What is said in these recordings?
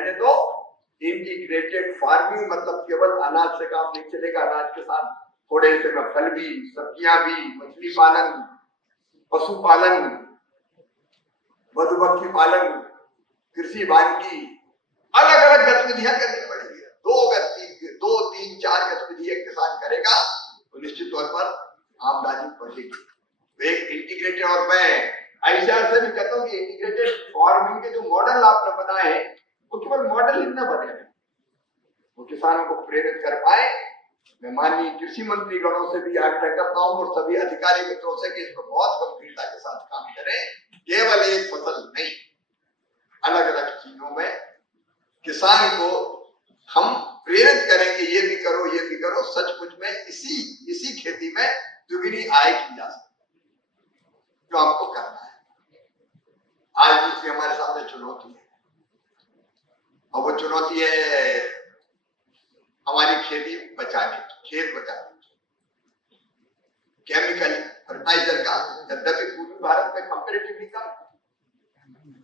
रहने दो। Integrated farming मतलब केवल अनाज से काम नहीं चलेगा, अनाज के साथ थोड़े से में फल भी, सब्जियां भी, मछली पालन, पशुपालन, मधुमक्खी पालन, कृषि वानिकी, अलग अलग गतिविधियां करनी पड़ेगी। दो तीन चार गतिविधियां किसान करेगा तो निश्चित तौर पर आमदनी बढ़ेगी। तो एक इंटीग्रेटेड, और मैं आईसीआर से भी कहता हूँ कि इंटीग्रेटेड फार्मिंग के जो मॉडल आपने बनाए हैं वो केवल मॉडल ही न बने, वो किसानों को प्रेरित कर पाए। मैं माननीय कृषि मंत्री गणों से भी आग्रह करता हूँ और सभी अधिकारी मित्रों से कि इस पर बहुत गंभीरता के साथ काम करें। केवल एक फसल नहीं, अलग अलग चीजों में किसान को हम प्रेरित करेंगे, ये भी करो ये भी करो। सचमुच में इसी खेती में दुगनी आय की जा सकती, जो हमको करना है। आज दूसरी हमारे सामने चुनौती है, और वो चुनौती है हमारी खेती बचाने की, खेत बचाने की। केमिकल फर्टिलाइजर का यद्यपि पूर्वी भारत में कंपैरेटिवली कम,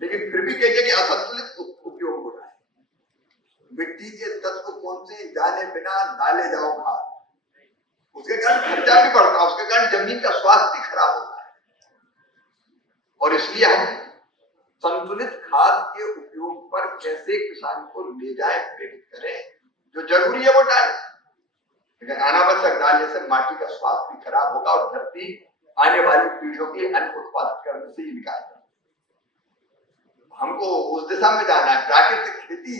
लेकिन फिर भी कहते कि असंतुलित उपयोग हो रहा है। मिट्टी के तत्व कौन से जाने बिना डाले जाओ खाद, उसके कारण खर्चा भी बढ़ता है, उसके कारण जमीन का स्वास्थ्य खराब होता है। और इसलिए हम संतुलित खाद के उपयोग पर कैसे किसान को ले जाए, प्रेरित करें। जो जरूरी है वो डालें, लेकिन अनावश्यक डालने से माटी का स्वास्थ्य भी खराब होगा और धरती आने वाली पीढ़ियों के अन्न उत्पादन करने से इनकार करेगी। हमको उस दिशा में जाना है। प्राकृतिक खेती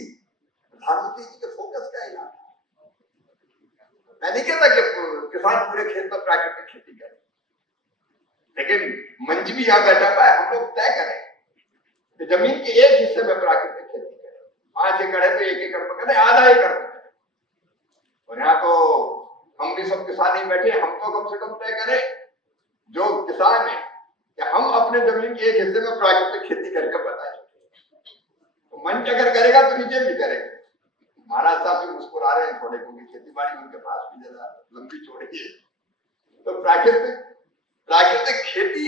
प्रधानमंत्री जी के फोकस का इलाका। मैं नहीं कहता कि किसान पूरे खेत पर प्राकृतिक खेती करे, लेकिन मंच भी यहां बैठा हुआ है, हम लोग तय करें कि जमीन के एक हिस्से में प्राकृतिक खेती करें। 5 एकड़ है तो 1 एकड़ में करें, आधा एकड़ में करें। और यहाँ तो हम भी सब किसान ही बैठे, हम तो कम से कम तय करें जो किसान है कि हम अपने जमीन के एक हिस्से में प्राकृतिक खेती करके बताएं। तो मंच अगर करेगा तो नीचे भी करेंगे। महाराज साहब भी मुस्कुरा रहे हैं थोड़े, क्योंकि खेती बाड़ी उनके पास भी जरा लंबी चौड़ी है। तो प्राकृतिक खेती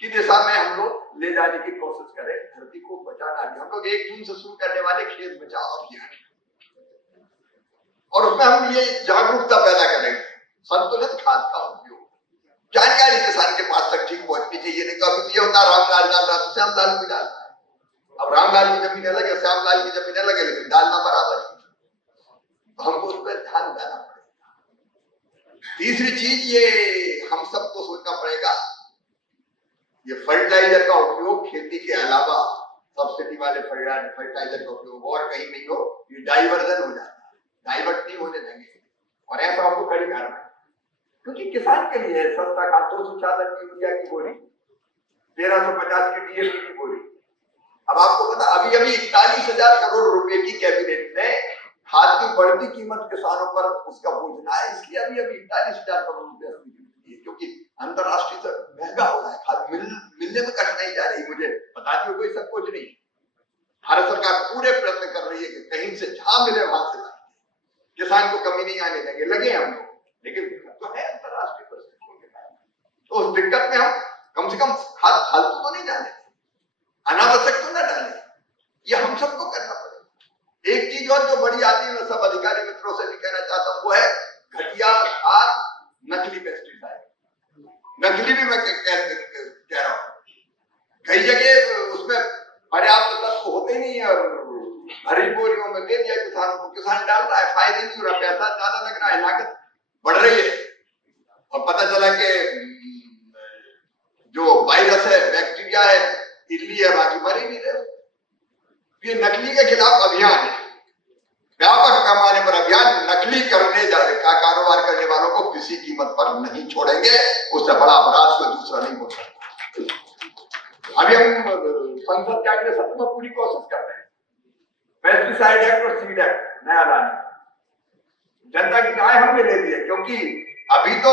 की दिशा में हम लोग ले जाने की कोशिश करें, धरती को बचाना। हम लोग 1 जून से शुरू करने वाले खेत बचाओ अभियान, और उसमें हम ये जागरूकता पैदा करेंगे संतुलित खाद का उपयोग। जानकारी किसान के पास तक ठीक पहुंचनी चाहिए। नहीं तो अभी ये होता रामलाल डाल रहा तो श्यामलाल भी डाल रहा है। अब रामलाल की जमीन अलग है, श्यामलाल की जमीन अलग है, लेकिन डालना बराबर है। तो हमको उस पर ध्यान देना पड़ेगा। तीसरी चीज ये हम सबको सोचना पड़ेगा, ये फर्टिलाइजर का उपयोग खेती के अलावा सब्सिडी वाले फर्टिलाइजर का उपयोग और कहीं नहीं हो, ये डाइवर्जन हो जाता है, डाइवर्ट नहीं होने देंगे। और ऐसा आपको कड़ी कार्रवाई, क्योंकि किसान के लिए सस्ता खाद 266 की यूरिया की गोली, 1350 की डीएपी की गोली। अब आपको पता अभी 41,000 करोड़ रुपए की कैबिनेट ने खाद की बढ़ती कीमत किसानों पर उसका बोझ ना है, इसलिए अभी 41,000 करोड़ रुपए दी है, क्योंकि अंतरराष्ट्रीय से महंगा हो रहा है खाद, मिलने में कठिनाई जा रही। मुझे बताती हो कोई सब कुछ नहीं, भारत सरकार पूरे प्रयत्न कर रही है कि कहीं से जहां मिले वहां से लाए, किसान को कमी नहीं आने देंगे। लगे हम लोग, लेकिन तो है अंतरराष्ट्रीय परिस्थितियों के कारण। तो उस दिक्कत में हम कम से कम खाद फालतू तो नहीं डालें, अनावश्यक तो न डालें, ये हम सबको करना पड़ेगा। एक चीज और जो बड़ी आती है, मैं सब अधिकारी मित्रों से भी कहना चाहता हूं, वो है घटिया खाद, नकली पेस्टिसाइड। नकली भी मैं कह रहा हूं, कई जगह उसमें पर्याप्त तत्व होते नहीं है और भरी बोरियों में दे दिया किसानों को। किसान डाल रहा है, फायदे नहीं हो रहा, पैसा ज्यादा लग रहा है, लागत बढ़ रही है, और पता चला कि जो वायरस है, बैक्टीरिया है, इल्ली है, बाकी मर ही नहीं रहे। ये नकली के खिलाफ अभियान है, व्यापक पैमाने पर अभियान। नकली करने का कारोबार करने वालों को किसी कीमत पर नहीं छोड़ेंगे, उससे बड़ा अपराध कोई दूसरा नहीं हो सकता। अभी हम संसद के अगले सत्र में पूरी कोशिश कर रहे हैं पेस्टिसाइड एक्ट और सीड एक्ट नया लाने। जनता की राय हमने ले ली है, क्योंकि अभी तो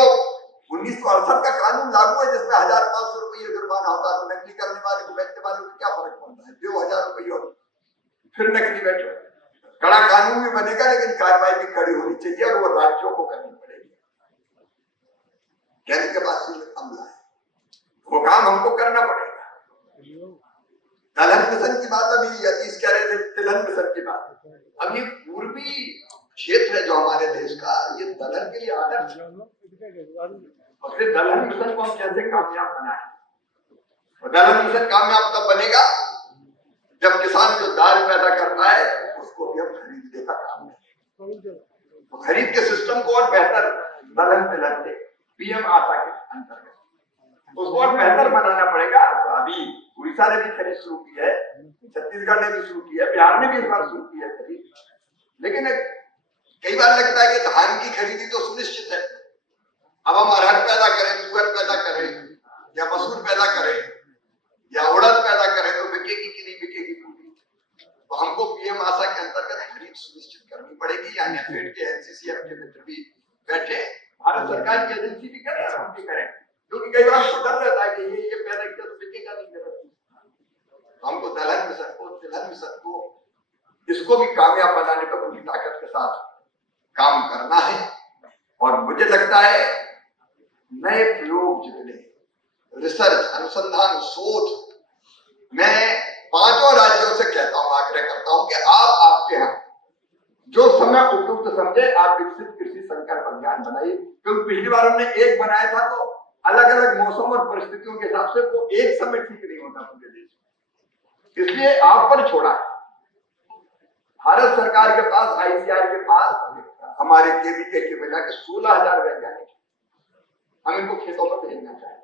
1968 का कानून लागू है जिसमें 1,500 रुपये जुर्माना होता है। तो नकली करने वाले को, बेचने वाले को क्या फर्क पड़ता है, दो 1,000 रुपये और फिर नकली बेचो। कड़ा कानून भी बनेगा, लेकिन कार्रवाई भी कड़ी होनी चाहिए और वो राज्यों को करनी पड़ेगी। केंद्र के पास अमला है, वो काम हमको करना पड़ेगा। दलहन मिशन की बात अभी यतीश कह रहे थे, तिलहन मिशन की बात। अब ये पूर्वी क्षेत्र है जो हमारे देश का, ये दलहन के लिए आदर्श है। और फिर दलहन मिशन को हम कैसे कामयाब बनाए? और दलहन मिशन कामयाब तब बनेगा जब किसान जो दाल पैदा करता है उसको भी हम खरीदने का काम करें। तो खरीद के सिस्टम को और बेहतर, दलहन तिलहन के पीएम आशा के अंतर्गत उसको और बेहतर बनाना पड़ेगा। अभी उड़ीसा ने भी खरीद शुरू की है, छत्तीसगढ़ ने भी शुरू की है, बिहार ने भी इस बार शुरू की है खरीद। लेकिन कई बार लगता है कि धान की खरीदी तो सुनिश्चित है, अब हम अरहर पैदा करें, तुअर पैदा करें या मसूर पैदा करें या उड़द पैदा करें तो बिकेगी कि नहीं बिकेगी पूरी। तो हमको पीएम आशा के अंतर्गत खरीद सुनिश्चित करनी पड़ेगी। यानी फेड के एनसीसीएफ के मित्र भी बैठे, भारत सरकार की एजेंसी भी करे और हम भी करें, क्योंकि कई बार हमको डर रहता है कि ये पैदा किया तो बिकेगा नहीं। तो हमको दलहन मिशन को, तिलहन मिशन को, इसको भी कामयाब बनाने का पूरी ताकत के साथ काम करना है। और मुझे लगता है नए प्रयोग जितने, रिसर्च, अनुसंधान, शोध, मैं 5 राज्यों से कहता हूं, आग्रह करता हूं कि आप आपके यहाँ जो समय उपयुक्त समझे आप विकसित कृषि संकर अभियान बनाइए। क्योंकि पिछली बार हमने एक बनाया था तो अलग अलग मौसम और परिस्थितियों के हिसाब से वो एक समय ठीक नहीं होता पूरे देश में, इसलिए आप पर छोड़ा है। भारत सरकार के पास, आईसीआर के पास, हमारे केवीके के मिला के 16,000 वैज्ञानिक, हम इनको खेतों पर भेजना चाहते हैं।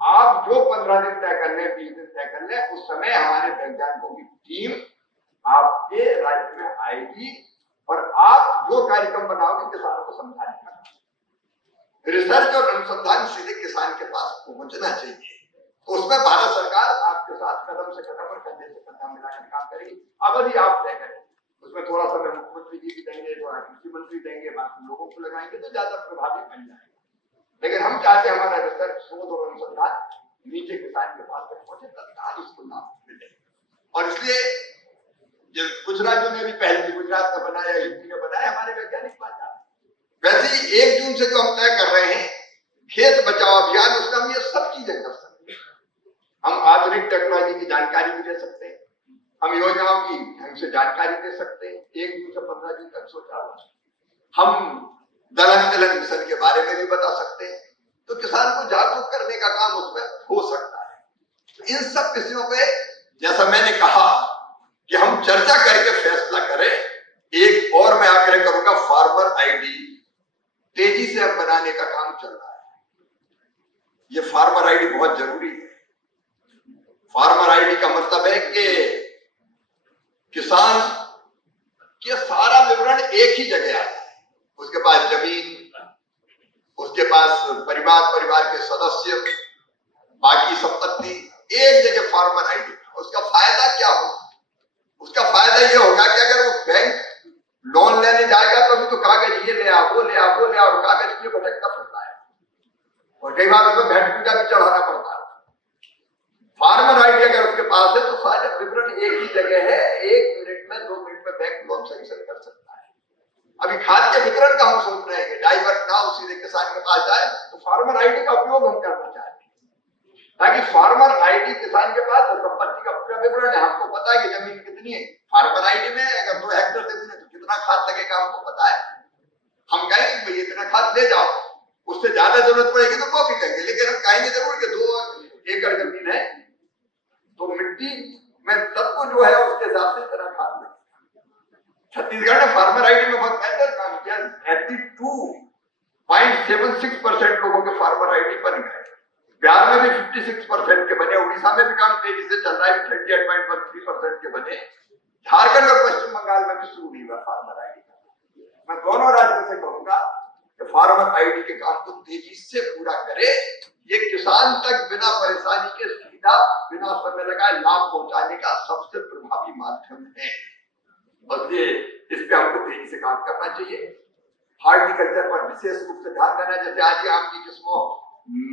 आप जो 15 दिन तय कर ले, 20 दिन तय कर ले, उस समय हमारे वैज्ञानिकों की टीम आपके राज्य में आएगी और आप जो कार्यक्रम बनाओगे किसानों को समझाने का। रिसर्च और अनुसंधान सीधे किसान के पास पहुंचना चाहिए। तो उसमें भारत सरकार आपके साथ कदम से कदम और कंधे से कंधा मिलाकर काम करेगी। अवधि आप तय करें, उसमें थोड़ा समय मुख्यमंत्री जी भी देंगे, थोड़ा कृषि मंत्री देंगे, बाकी लोगों को लगाएंगे तो ज्यादा प्रभावी बन जाएगा। लेकिन हम चाहते हैं हमारा रिसर्च, शोध और अनुसंधान नीचे किसान के पास तक पहुंचे, तत्काल उसको लाभ मिले। और इसलिए कुछ राज्यों ने भी पहल की, गुजरात का बनाया, यूपी ने बनाया, हमारे वैज्ञानिक बात। वैसे ही 1 जून से जो हम तय कर रहे हैं खेत बचाओ अभियान, उसमें हम ये सब चीजें कर सकते हैं। हम आधुनिक टेक्नोलॉजी की जानकारी भी दे सकते हैं, हम योजनाओं की ढंग से जानकारी दे सकते हैं। 1 जून से 15 जून तक सोचा हुआ हम दलहन तिलहन मिशन के बारे में भी बता सकते हैं, तो किसान को जागरूक करने का काम उसमें हो सकता है। तो इन सब विषयों पे जैसा मैंने कहा कि हम चर्चा करके फैसला करें। एक और मैं आग्रह करूंगा, फार्मर आईडी तेजी से अब बनाने का काम चल रहा है। ये फार्मर आईडी बहुत जरूरी है। फार्मर आईडी का मतलब है कि किसान के सारा विवरण एक ही जगह आता है। उसके पास जमीन, उसके पास परिवार के सदस्य, बाकी संपत्ति एक जगह फार्मर आईडी। उसका फायदा क्या होगा? उसका फायदा यह होगा कि अगर वो बैंक लोन लेने जाएगा तो अभी तो कागज ये ले आओ, वो ले आओ, वो ले आओ, कागज के भटकता फिरता है और कई बार उसको भेंट पूजा भी चढ़ाना पड़ता है। फार्मर आईडी अगर उसके पास है तो सारे विवरण एक ही जगह है, 1 मिनट में 2 मिनट में बैंक लोन सैंक्शन कर सकता है। अभी खाद के वितरण का हम सोच रहे हैं कि डाइवर्ट ना हो, सीधे किसान के पास जाए, तो फार्मर आईडी का उपयोग हम करना चाहते हैं ताकि फार्मर आईडी किसान के पास संपत्ति का पूरा विवरण है। हमको पता है कि जमीन कितनी है, फार्मर आईडी में अगर 2 हेक्टेयर जमीन है तो कितना खाद लगेगा हमको पता है। हम कहेंगे भाई इतना खाद ले जाओ, उससे ज्यादा जरूरत पड़ेगी तो कॉपी करेंगे, लेकिन हम कहेंगे जरूर कि 2 एकड़ जमीन है तो मिट्टी में तत्व जो है उसके हिसाब से इतना खाद लगेगा। छत्तीसगढ़ ने फार्मर आईडी में बहुत बेहतर काम किया, 82.76% लोगों के फार्मर आईडी बन गए। बिहार में भी 56% के बने, उड़ीसा में भी काम तेजी से चल रहा है, 28.13% के बने। झारखंड और पश्चिम बंगाल में भी शुरू नहीं हुआ फार्मर आईडी का। मैं दोनों राज्यों से कहूंगा कि फार्मर आईडी के काम को तेजी से पूरा करे। ये किसान तक बिना परेशानी के सीधा, बिना समय लगाए लाभ पहुंचाने का सबसे प्रभावी माध्यम है। और ये इस पे हमको तेजी से काम करना चाहिए। हॉर्टिकल्चर पर विशेष रूप से ध्यान देना। जैसे आज आम की किस्मों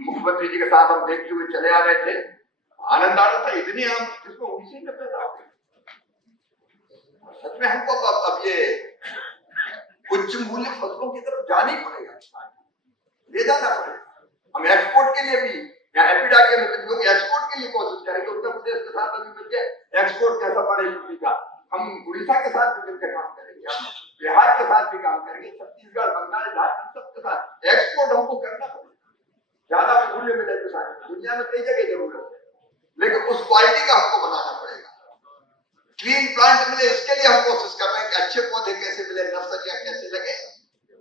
मुख्यमंत्री जी के साथ हम देखते हुए चले आ रहे थे, आनंद आ रहा था, इतनी आम की किस्मों उड़ीसा में पैदा हो गई। सच में हमको अब ये उच्च मूल्य फसलों की तरफ जाना ही पड़ेगा, ले जाना पड़ेगा। हम एक्सपोर्ट के लिए भी या एपिडा के मतलब एक्सपोर्ट के लिए कोशिश करेंगे। उत्तर प्रदेश के साथ अभी मिलकर एक्सपोर्ट कैसा पड़े यूपी का, हम उड़ीसा के साथ भी मिलकर काम करेंगे, हम बिहार के साथ भी काम करेंगे, छत्तीसगढ़, बंगाल, झारखंड सबके साथ एक्सपोर्ट हमको करना पड़ेगा। ज्यादा मूल्य मिले तो सारी दुनिया में कई जगह जरूरत है, लेकिन उस क्वालिटी का हमको बनाना पड़ेगा। क्लीन प्लांट मिले इसके लिए हम कोशिश कर रहे हैं कि अच्छे पौधे कैसे मिले, नर्सरियां कैसे लगे,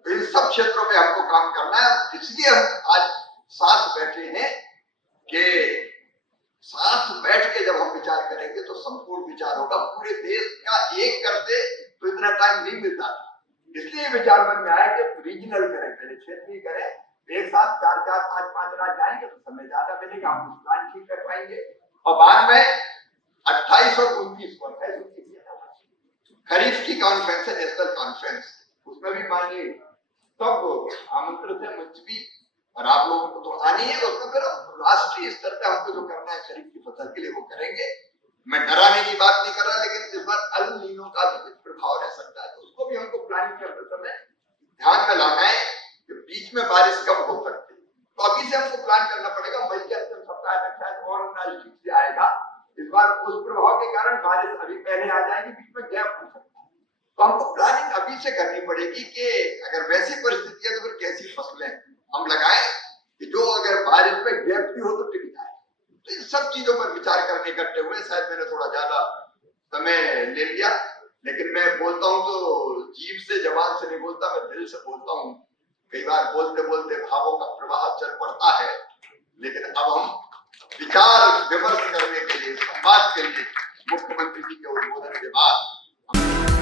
तो इन सब क्षेत्रों में हमको काम करना है। इसलिए हम आज साथ बैठे हैं कि साथ बैठ के जब हम विचार करेंगे तो संपूर्ण विचार होगा। पूरे देश का एक करते तो इतना टाइम नहीं मिलता था, इसलिए विचार मन में आया कि रीजनल करें, पहले क्षेत्रीय करें, एक साथ 4-4, 5-5 राज्य जाएंगे तो समय ज्यादा मिलेगा, हम प्लान ठीक कर पाएंगे। और बाद में 28 और 29 को खरीफ की कॉन्फ्रेंस है, नेशनल कॉन्फ्रेंस, उसमें भी मानिए सब आमंत्रित है, मुझ भी और आप लोगों को तो आनी है। उसमें फिर राष्ट्रीय स्तर पे हमको जो करना है खरीफ की फसल के लिए वो करेंगे। मैं डराने की बात नहीं कर रहा, लेकिन इस बार अल नीनो का भी कुछ प्रभाव रह सकता है, तो उसको भी हमको प्लानिंग करते समय ध्यान में लाना है कि बीच में बारिश कब हो सकती है। तो अभी से हमको प्लान करना पड़ेगा। मई के अंतिम सप्ताह तक शायद और 19 ठीक से आएगा। इस बार उस प्रभाव के कारण बारिश अभी पहले आ जाएगी, बीच में गैप हो सकता है, तो हमको प्लानिंग अभी से करनी पड़ेगी कि अगर वैसी परिस्थिति है तो फिर कैसी फसलें हम लगाएं कि जो अगर बारिश पे गैप भी हो तो टिक जाए। तो इन सब चीजों पर विचार करने इकट्ठे हुए। शायद मैंने थोड़ा ज्यादा समय ले लिया, लेकिन मैं बोलता हूं तो जीभ से, जबान से नहीं बोलता, मैं दिल से बोलता हूं। कई बार बोलते बोलते भावों का प्रवाह चल पड़ता है, लेकिन अब हम विचार विमर्श करने के लिए, संवाद के लिए मुख्यमंत्री जी के उद्बोधन के बाद